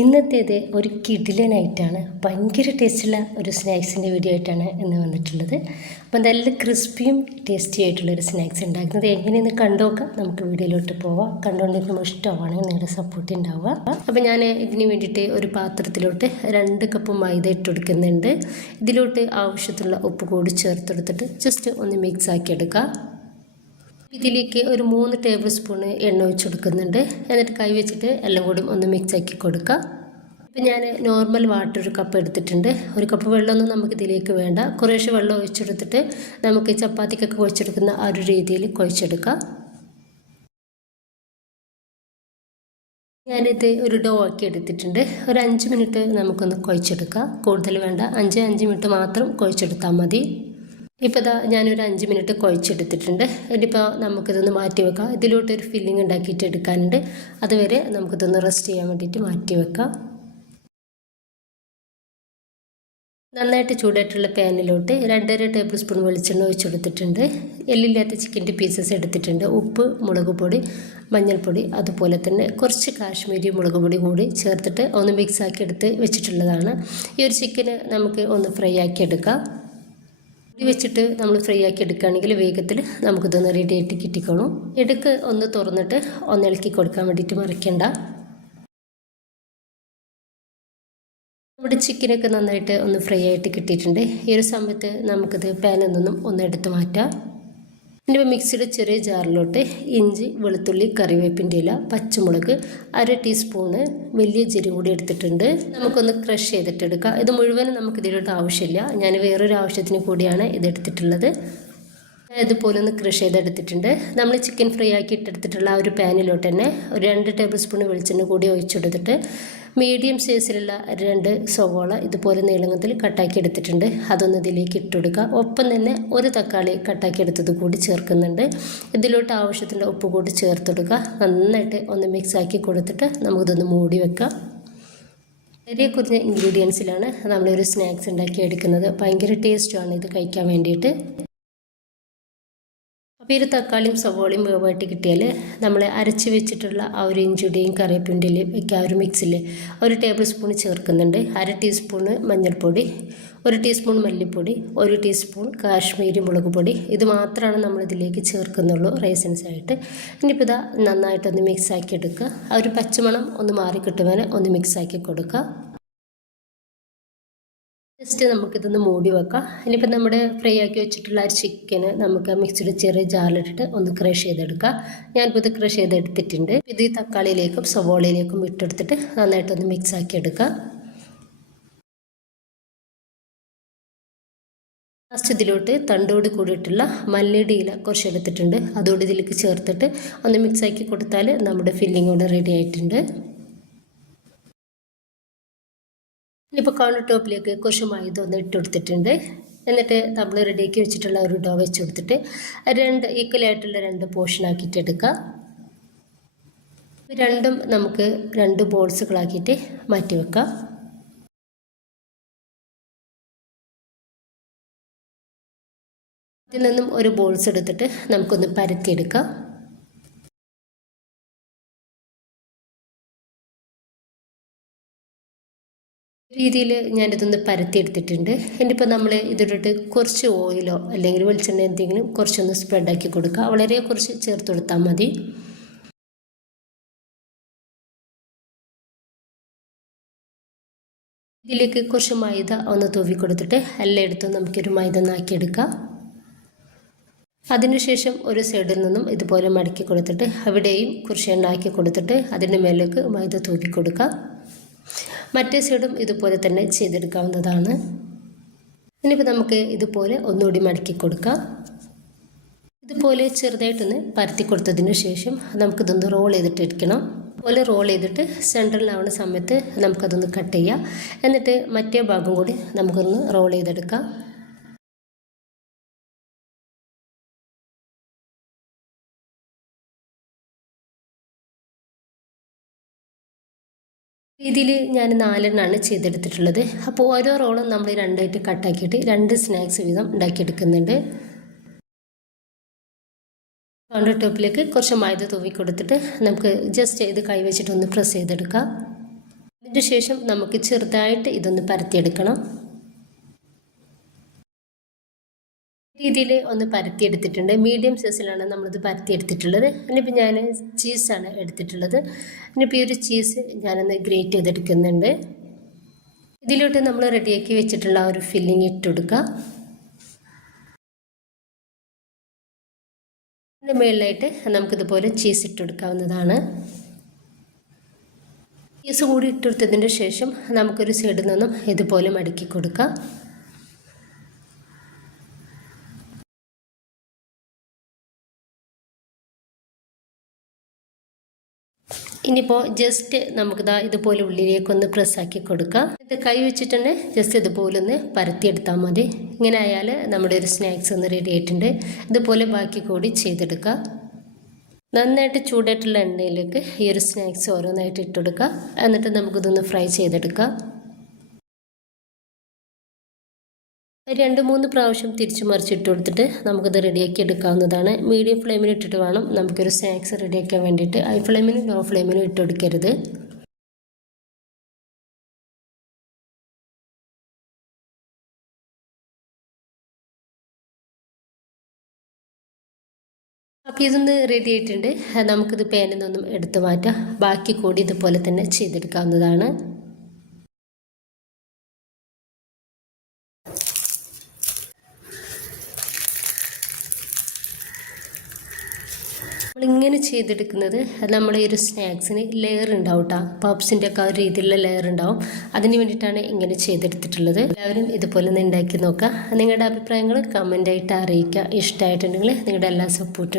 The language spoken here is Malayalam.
ഇന്നത്തേത് ഒരു കിടിലനായിട്ടാണ്, ഭയങ്കര ടേസ്റ്റുള്ള ഒരു സ്നാക്സിൻ്റെ വീഡിയോ ആയിട്ടാണ് ഇന്ന് വന്നിട്ടുള്ളത്. അപ്പോൾ നല്ല ക്രിസ്പിയും ടേസ്റ്റി ആയിട്ടുള്ളൊരു സ്നാക്സ് ഉണ്ടാക്കുന്നത് എങ്ങനെയെന്ന് കണ്ടുനോക്കാം. നമുക്ക് വീഡിയോയിലോട്ട് പോവാം. കണ്ടുകൊണ്ടിരിക്കുമ്പോൾ ഇഷ്ടമാണെങ്കിൽ നിങ്ങളുടെ സപ്പോർട്ട് ഉണ്ടാവുക. അപ്പോൾ ഞാൻ ഇതിന് വേണ്ടിയിട്ട് ഒരു പാത്രത്തിലോട്ട് 2 കപ്പ് മൈദ ഇട്ട് കൊടുക്കുന്നുണ്ട്. ഇതിലോട്ട് ആവശ്യത്തിനുള്ള ഉപ്പ് കൂടി ചേർത്തെടുത്തിട്ട് ജസ്റ്റ് ഒന്ന് മിക്സ് ആക്കി എടുക്കുക. ഇതിലേക്ക് ഒരു 3 ടേബിൾ സ്പൂൺ എണ്ണ ഒഴിച്ച് കൊടുക്കുന്നുണ്ട്. എന്നിട്ട് കൈ വെച്ചിട്ട് എല്ലാം കൂടി ഒന്ന് മിക്സ് ആക്കി കൊടുക്കുക. ഇപ്പം ഞാൻ നോർമൽ വാട്ടർ 1 കപ്പ് എടുത്തിട്ടുണ്ട്. 1 കപ്പ് വെള്ളമൊന്നും നമുക്കിതിലേക്ക് വേണ്ട. കുറേശ്ശെ വെള്ളം ഒഴിച്ചെടുത്തിട്ട് നമുക്ക് ചപ്പാത്തിക്കൊക്കെ കുഴച്ചെടുക്കുന്ന ആ ഒരു രീതിയിൽ കുഴച്ചെടുക്കാം. ഞാനിത് ഒരു ഡോ ആക്കി എടുത്തിട്ടുണ്ട്. ഒരു 5 മിനിറ്റ് നമുക്കൊന്ന് കുഴച്ചെടുക്കാം. കൂടുതൽ വേണ്ട, 5 മിനിറ്റ് മാത്രം കുഴച്ചെടുത്താൽ മതി. ഇപ്പോൾ ഞാനൊരു 5 മിനിറ്റ് കുഴച്ചെടുത്തിട്ടുണ്ട്. ഇനിയിപ്പോൾ നമുക്കിതൊന്ന് മാറ്റി വെക്കാം. ഇതിലോട്ടൊരു ഫില്ലിങ് ഉണ്ടാക്കിയിട്ട് എടുക്കാനുണ്ട്. അതുവരെ നമുക്കിതൊന്ന് റെസ്റ്റ് ചെയ്യാൻ വേണ്ടിയിട്ട് മാറ്റി വെക്കാം. നന്നായിട്ട് ചൂടായിട്ടുള്ള പാനിലോട്ട് 2.5 ടേബിൾ സ്പൂൺ വെളിച്ചെണ്ണ ഒഴിച്ചെടുത്തിട്ടുണ്ട്. എല്ലില്ലാത്ത ചിക്കൻ്റെ പീസസ് എടുത്തിട്ടുണ്ട്. ഉപ്പ്, മുളക് പൊടി, മഞ്ഞൾപ്പൊടി, അതുപോലെ തന്നെ കുറച്ച് കാശ്മീരി മുളക് പൊടി കൂടി ചേർത്തിട്ട് ഒന്ന് മിക്സ് ആക്കി എടുത്ത് വെച്ചിട്ടുള്ളതാണ്. ഈ ഒരു ചിക്കന് നമുക്ക് ഒന്ന് ഫ്രൈ ആക്കി എടുക്കാം. വെച്ചിട്ട് നമ്മൾ ഫ്രൈ ആക്കി എടുക്കുകയാണെങ്കിൽ വേഗത്തിൽ നമുക്കിതൊന്ന് റെഡി ആയിട്ട് കിട്ടിക്കോളും. ഇടയ്ക്ക് ഒന്ന് തുറന്നിട്ട് ഒന്ന് ഇളക്കി കൊടുക്കാൻ വേണ്ടിയിട്ട് മറിക്കണ്ട. നമ്മുടെ ചിക്കനൊക്കെ നന്നായിട്ട് ഒന്ന് ഫ്രൈ ആയിട്ട് കിട്ടിയിട്ടുണ്ട്. ഈ ഒരു സമയത്ത് നമുക്കിത് പാനിൽ നിന്നും ഒന്ന് എടുത്ത് മാറ്റാം. ഇനി മിക്സിയുടെ ചെറിയ ജാറിലോട്ട് ഇഞ്ചി, വെളുത്തുള്ളി, കറിവേപ്പിൻ്റെ ഇല, പച്ചമുളക്, 1/2 ടീസ്പൂണ് വലിയ ജീരകം കൂടി എടുത്തിട്ടുണ്ട്. നമുക്കൊന്ന് ക്രഷ് ചെയ്തിട്ടെടുക്കാം. ഇത് മുഴുവനും നമുക്കിതിലോട്ട് ആവശ്യമില്ല. ഞാൻ വേറൊരു ആവശ്യത്തിന് കൂടിയാണ് ഇതെടുത്തിട്ടുള്ളത്. ഇതുപോലെ ഒന്ന് ക്രഷ് ചെയ്തെടുത്തിട്ടുണ്ട്. നമ്മൾ ചിക്കൻ ഫ്രൈ ആക്കി ഇട്ടെടുത്തിട്ടുള്ള ആ ഒരു പാനിലോട്ട് തന്നെ ഒരു 2 ടേബിൾ സ്പൂൺ വെളിച്ചെണ്ണ കൂടി ഒഴിച്ചെടുത്തിട്ട് മീഡിയം സൈസിലുള്ള 2 സവോള ഇതുപോലെ നീളത്തിൽ കട്ടാക്കി എടുത്തിട്ടുണ്ട്. അതൊന്ന് ഇതിലേക്ക് ഇട്ടുകൊടുക്കുക. ഒപ്പം തന്നെ ഒരു തക്കാളി കട്ടാക്കി എടുത്തത് കൂടി ചേർക്കുന്നുണ്ട്. ഇതിലോട്ട് ആവശ്യത്തിൻ്റെ ഉപ്പ് കൂടി ചേർത്തെടുക്കുക. നന്നായിട്ട് ഒന്ന് മിക്സ് ആക്കി കൊടുത്തിട്ട് നമുക്കിതൊന്ന് മൂടി വെക്കാം. വളരെ കുറഞ്ഞ ഇൻഗ്രീഡിയൻസിലാണ് നമ്മളൊരു സ്നാക്സ് ഉണ്ടാക്കി എടുക്കുന്നത്. ഭയങ്കര ടേസ്റ്റുമാണ് ഇത് കഴിക്കാൻ വേണ്ടിയിട്ട്. അപ്പോൾ ഈ തക്കാളിയും സവോളയും വേവായിട്ട് കിട്ടിയാൽ നമ്മൾ അരച്ച് വെച്ചിട്ടുള്ള ആ ഒരു ഇഞ്ചിയുടെയും കറിവേപ്പിൻ്റെയും ഒക്കെ ആ ഒരു മിക്സിൽ 1 ടേബിൾ സ്പൂൺ ചേർക്കുന്നുണ്ട്. 1/2 ടീസ്പൂണ് മഞ്ഞൾപ്പൊടി, 1 ടീസ്പൂൺ മല്ലിപ്പൊടി, 1 ടീസ്പൂൺ കാശ്മീരി മുളക് പൊടി. ഇത് മാത്രമാണ് നമ്മളിതിലേക്ക് ചേർക്കുന്നുള്ളൂ റൈസൻസായിട്ട്. ഇനിയിപ്പോൾ നന്നായിട്ടൊന്ന് മിക്സ് ആക്കി എടുക്കുക. ആ ഒരു പച്ചമണം ഒന്ന് മാറിക്കിട്ടുവാൻ ഒന്ന് മിക്സ് ആക്കി കൊടുക്കുക. ജസ്റ്റ് നമുക്കിതൊന്ന് മൂടി വെക്കാം. ഇനിയിപ്പോൾ നമ്മുടെ ഫ്രൈ ആക്കി വെച്ചിട്ടുള്ള ആ ചിക്കന് നമുക്ക് മിക്സിയുടെ ചെറിയ ജാറിലിട്ടിട്ട് ഒന്ന് ക്രഷ് ചെയ്തെടുക്കാം. ഞാനിപ്പോൾ ഇത് ക്രഷ് ചെയ്തെടുത്തിട്ടുണ്ട്. ഇത് ഈ തക്കാളിയിലേക്കും സവോളയിലേക്കും ഇട്ടെടുത്തിട്ട് നന്നായിട്ടൊന്ന് മിക്സ് ആക്കി എടുക്കാം. ലാസ്റ്റ് ഇതിലോട്ട് തണ്ടോട് കൂടിയിട്ടുള്ള മല്ലിയുടെ ഇല കുറച്ച് എടുത്തിട്ടുണ്ട്. അതോടെ ഇതിലേക്ക് ചേർത്തിട്ട് ഒന്ന് മിക്സ് ആക്കി കൊടുത്താൽ നമ്മുടെ ഫില്ലിംഗ് കൂടെ റെഡി ആയിട്ടുണ്ട്. ഇപ്പോൾ കൗണ്ടർ ടോപ്പിലേക്ക് കുറച്ച് മൈദ ഒന്ന് ഇട്ട് കൊടുത്തിട്ടുണ്ട്. എന്നിട്ട് നമ്മൾ റെഡിയാക്കി വെച്ചിട്ടുള്ള ഒരു ഡോ വെച്ച് കൊടുത്തിട്ട് 2 ഈക്വലായിട്ടുള്ള 2 പോർഷൻ ആക്കിയിട്ട് എടുക്കുക. രണ്ടും നമുക്ക് 2 ബോൾസുകളാക്കിയിട്ട് മാറ്റി വെക്കാം. ഇതിൽ നിന്നും ഒരു ബോൾസ് എടുത്തിട്ട് നമുക്കൊന്ന് പരത്തിയെടുക്കാം. രീതിയിൽ ഞാനിതൊന്ന് പരത്തിയെടുത്തിട്ടുണ്ട്. ഇനിയിപ്പോൾ നമ്മൾ ഇതിലിട്ട് കുറച്ച് ഓയിലോ അല്ലെങ്കിൽ വെളിച്ചെണ്ണ എന്തെങ്കിലും കുറച്ചൊന്ന് സ്പ്രെഡാക്കി കൊടുക്കുക. വളരെ കുറച്ച് ചേർത്ത് കൊടുത്താൽ മതി. ഇതിലേക്ക് കുറച്ച് മൈദ ഒന്ന് തൂവി കൊടുത്തിട്ട് എല്ലായിടത്തും നമുക്കൊരു മൈദ ഒന്നാക്കിയെടുക്കാം. അതിനുശേഷം ഒരു സൈഡിൽ നിന്നും ഇതുപോലെ മടക്കി കൊടുത്തിട്ട് അവിടെയും കുറച്ച് എണ്ണ ആക്കി കൊടുത്തിട്ട് അതിൻ്റെ മേലേക്ക് മൈദ തൂവി കൊടുക്കുക. മറ്റേ സൈഡും ഇതുപോലെ തന്നെ ചെയ്തെടുക്കാവുന്നതാണ്. ഇനിയിപ്പോൾ നമുക്ക് ഇതുപോലെ ഒന്നുകൂടി മടക്കി കൊടുക്കാം. ഇതുപോലെ ചെറുതായിട്ടൊന്ന് പരത്തി കൊടുത്തതിന് ശേഷം നമുക്കിതൊന്ന് റോൾ ചെയ്തിട്ട് എടുക്കണം. അതുപോലെ റോൾ ചെയ്തിട്ട് സെൻറ്ററിലാവുന്ന സമയത്ത് നമുക്കതൊന്ന് കട്ട് ചെയ്യാം. എന്നിട്ട് മറ്റേ ഭാഗം കൂടി നമുക്കൊന്ന് റോൾ ചെയ്തെടുക്കാം. ഇതിൽ ഞാൻ 4 എണ്ണമാണ് ചെയ്തെടുത്തിട്ടുള്ളത്. അപ്പോൾ ഓരോ റോളും നമ്മൾ 2 ആയിട്ട് കട്ടാക്കിയിട്ട് 2 സ്നാക്സ് വീതം ഉണ്ടാക്കിയെടുക്കുന്നുണ്ട്. കൗണ്ടർ ടോപ്പിലേക്ക് കുറച്ച് മൈദ തൂവി കൊടുത്തിട്ട് നമുക്ക് ജസ്റ്റ് ഇത് കൈ വെച്ചിട്ടൊന്ന് പ്രസ് ചെയ്തെടുക്കാം. അതിന് ശേഷം നമുക്ക് ചെറുതായിട്ട് ഇതൊന്ന് പരത്തിയെടുക്കണം. രീതിയിൽ ഒന്ന് പരത്തിയെടുത്തിട്ടുണ്ട്. മീഡിയം സൈസിലാണ് നമ്മളിത് പരത്തിയെടുത്തിട്ടുള്ളത്. ഇനിയിപ്പോൾ ഞാൻ ചീസാണ് എടുത്തിട്ടുള്ളത്. ഇനിയിപ്പോൾ ഈ ഒരു ചീസ് ഞാനൊന്ന് ഗ്രേറ്റ് ചെയ്തെടുക്കുന്നുണ്ട്. ഇതിലോട്ട് നമ്മൾ റെഡിയാക്കി വെച്ചിട്ടുള്ള ആ ഒരു ഫില്ലിങ് ഇട്ട് കൊടുക്കുക. അതിൻ്റെ മുകളിലായിട്ട് നമുക്കിതുപോലെ ചീസ് ഇട്ട് കൊടുക്കാവുന്നതാണ്. ചീസ് കൂടി ഇട്ടെടുത്തതിന് ശേഷം നമുക്കൊരു സൈഡിൽ നിന്നും ഇതുപോലെ മടക്കി കൊടുക്കാം. ഇനിയിപ്പോൾ ജസ്റ്റ് നമുക്കിതാ ഇതുപോലെ ഉള്ളിലേക്കൊന്ന് പ്രസ്സാക്കി കൊടുക്കാം. ഇത് കൈ വെച്ചിട്ടുണ്ട് ജസ്റ്റ് ഇതുപോലെ ഒന്ന് പരത്തിയെടുത്താൽ മതി. ഇങ്ങനെ ആയാൽ നമ്മുടെ ഒരു സ്നാക്സ് ഒന്ന് റെഡി ആയിട്ടുണ്ട്. ഇതുപോലെ ബാക്കി കൂടി ചെയ്തെടുക്കുക. നന്നായിട്ട് ചൂടായിട്ടുള്ള എണ്ണയിലേക്ക് ഈ ഒരു സ്നാക്സ് ഓരോന്നായിട്ട് ഇട്ടുകൊടുക്കുക. എന്നിട്ട് നമുക്കിതൊന്ന് ഫ്രൈ ചെയ്തെടുക്കാം. 2-3 പ്രാവശ്യം തിരിച്ചു മറിച്ചിട്ട് കൊടുത്തിട്ട് നമുക്കത് റെഡിയാക്കി എടുക്കാവുന്നതാണ്. മീഡിയം ഫ്ലെയിമിൽ ഇട്ടിട്ട് വേണം നമുക്കൊരു സ്നാക്സ് റെഡിയാക്കാൻ വേണ്ടിയിട്ട്. ഹൈ ഫ്ലെയിമിനും ലോ ഫ്ലെയിമിനും ഇട്ട് കൊടുക്കരുത്. അപ്പോൾ ഇതൊന്ന് റെഡി ആയിട്ടുണ്ട്. നമുക്കിത് പാനിൽ നിന്നും എടുത്ത് മാറ്റാം. ബാക്കി കൂടി ഇതുപോലെ തന്നെ ചെയ്തെടുക്കാവുന്നതാണ്. നമ്മളിങ്ങനെ ചെയ്തെടുക്കുന്നത് നമ്മുടെ ഈ ഒരു സ്നാക്സിന് ലെയർ ഉണ്ടാവും കേട്ടോ. പപ്സിൻ്റെ ഒക്കെ ആ ഒരു രീതിയിലുള്ള ലെയർ ഉണ്ടാവും. അതിന് വേണ്ടിയിട്ടാണ് ഇങ്ങനെ ചെയ്തെടുത്തിട്ടുള്ളത്. എല്ലാവരും ഇതുപോലെ ഒന്ന് ഉണ്ടാക്കി നോക്കുക. നിങ്ങളുടെ അഭിപ്രായങ്ങൾ കമൻ്റായിട്ട് അറിയിക്കുക. ഇഷ്ടമായിട്ടുണ്ടെങ്കിൽ നിങ്ങളുടെ എല്ലാ സപ്പോർട്ടും